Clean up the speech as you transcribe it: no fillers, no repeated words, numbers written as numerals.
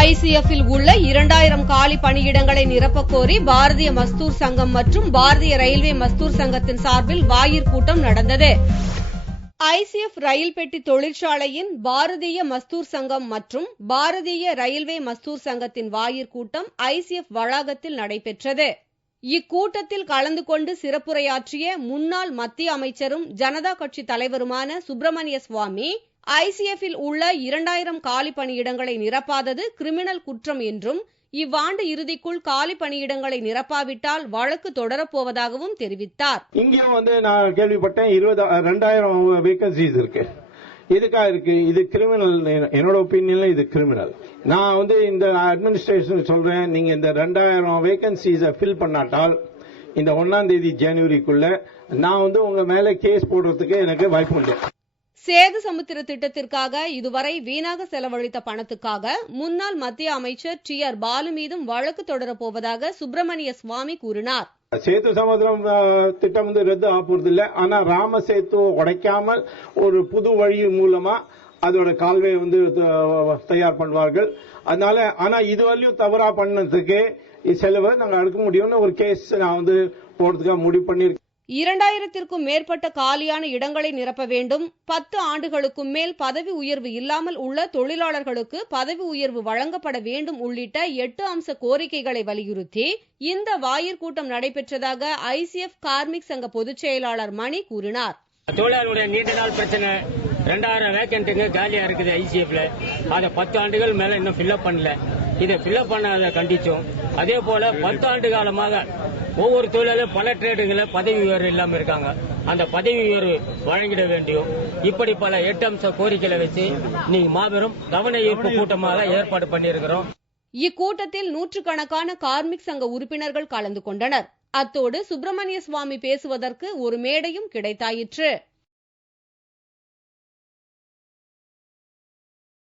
ஐசிஎஃப்-இல் உள்ள 2000 காலி பணியிடங்களை நிரப்பக் கோரி பாரதிய மஸ்தூர் சங்கம் மற்றும் பாரதிய ரயில்வே மஸ்தூர் சங்கத்தின் சார்பில் வாயிற் கூட்டம் நடந்தது. ஐசிஎஃப் ரயில் பெட்டி தொழிற்சாலையின் பாரதிய மஸ்தூர் சங்கம் மற்றும் பாரதிய ரயில்வே மஸ்தூர் சங்கத்தின் வாயிற் கூட்டம் ஐசிஎஃப் வளாகத்தில் நடைபெற்றது. இக்கூட்டத்தில் கலந்து கொண்டு சிறப்புரையாற்றிய முன்னாள் மத்திய அமைச்சரும் ஜனதா கட்சி தலைவருமான சுப்பிரமணிய சுவாமி, ஐசிஎஃப்-இல் உள்ள 2000 காலி பணியிடங்களை நிரப்பாதது கிரிமினல் குற்றம் என்றும், இவ்வாண்டு இறுதிக்குள் காலி பணியிடங்களை நிரப்பாவிட்டால் வழக்கு தொடரப்போவதாகவும் தெரிவித்தார். இங்கே நான் கேள்விப்பட்டேன் 2000 வேகன்சிஸ் இருக்கு. இதுக்காக இருக்கு, இது கிரிமினல். என்னோட ஒப்பீனியன்ல இது கிரிமினல். நான் இந்த அட்மினிஸ்ட்ரேஷன் சொல்றேன், நீங்க இந்த 2000 வேகன்சிஸை ஃபில் பண்ணாட்டால் இந்த 1ஆம் தேதி ஜனவரிக்குள்ள நான் உங்க மேல கேஸ் போடுறதுக்கு எனக்கு வாய்ப்பு உண்டு. சேது சமுத்திர திட்டத்திற்காக இதுவரை வீணாக செலவழித்த பணத்துக்காக முன்னாள் மத்திய அமைச்சர் டி.ஆர். பாலு மீதும் வழக்கு தொடரப்போவதாக சுப்பிரமணிய சுவாமி கூறினார். சேது சமுத்திரம் திட்டம் ரத்து ஆப்போறது இல்ல. ஆனா ராம சேத்து உடைக்காமல் ஒரு புது வழி மூலமா அதோட கால்வே தயார் பண்ணுவார்கள். அதனால ஆனா இதுவரையும் தவறா பண்ணதுக்கு செலவை நாங்க அடுக்க முடியும்னு ஒரு கேஸ் நான் போடுறதுக்காக முடிவு பண்ணிருக்கேன். 2000க்கும் மேற்பட்ட காலியான இடங்களை நிரப்ப வேண்டும். 10 ஆண்டுகளுக்கும் மேல் பதவி உயர்வு இல்லாமல் உள்ள தொழிலாளர்களுக்கு பதவி உயர்வு வழங்கப்பட வேண்டும் உள்ளிட்ட 8 அம்ச கோரிக்கைகளை வலியுறுத்தி இந்த வாயிற் கூட்டம் நடைபெற்றதாக ஐசிஎஃப் கார்மிக் சங்க பொதுச் செயலாளர் மணி கூறினார். தொழிலாளருடைய நீண்ட நாள் பிரச்சனை 2000 வேக்கன்ட்டுங்க காலியா இருக்குது ஐசிஎஃப்ல. அதை 10 ஆண்டுகள் மேல இன்னும் ஃபில்அப் பண்ணல. இதை ஃபில்அப் பண்ணாத கண்டிச்சோம். அதே போல 10 ஆண்டு காலமாக ஒவ்வொரு தொழிலாளரும் பல ட்ரேடுகளை பதவி உயர்வு இல்லாம இருக்காங்க. அந்த பதவி உயர்வு வழங்கிட வேண்டும். இப்படி பல 8 அம்ச கோரிக்கைகளை வச்சு நீங்க மாபெரும் கவன ஈர்ப்பு கூட்டமாக ஏற்பாடு பண்ணியிருக்கிறோம். இக்கூட்டத்தில் நூற்றுக்கணக்கான கார்மிக் சங்க உறுப்பினர்கள் கலந்து கொண்டனர். அத்தோடு சுப்பிரமணிய சுவாமி பேசுவதற்கு ஒரு மேடையும் கிடைத்தாயிற்று.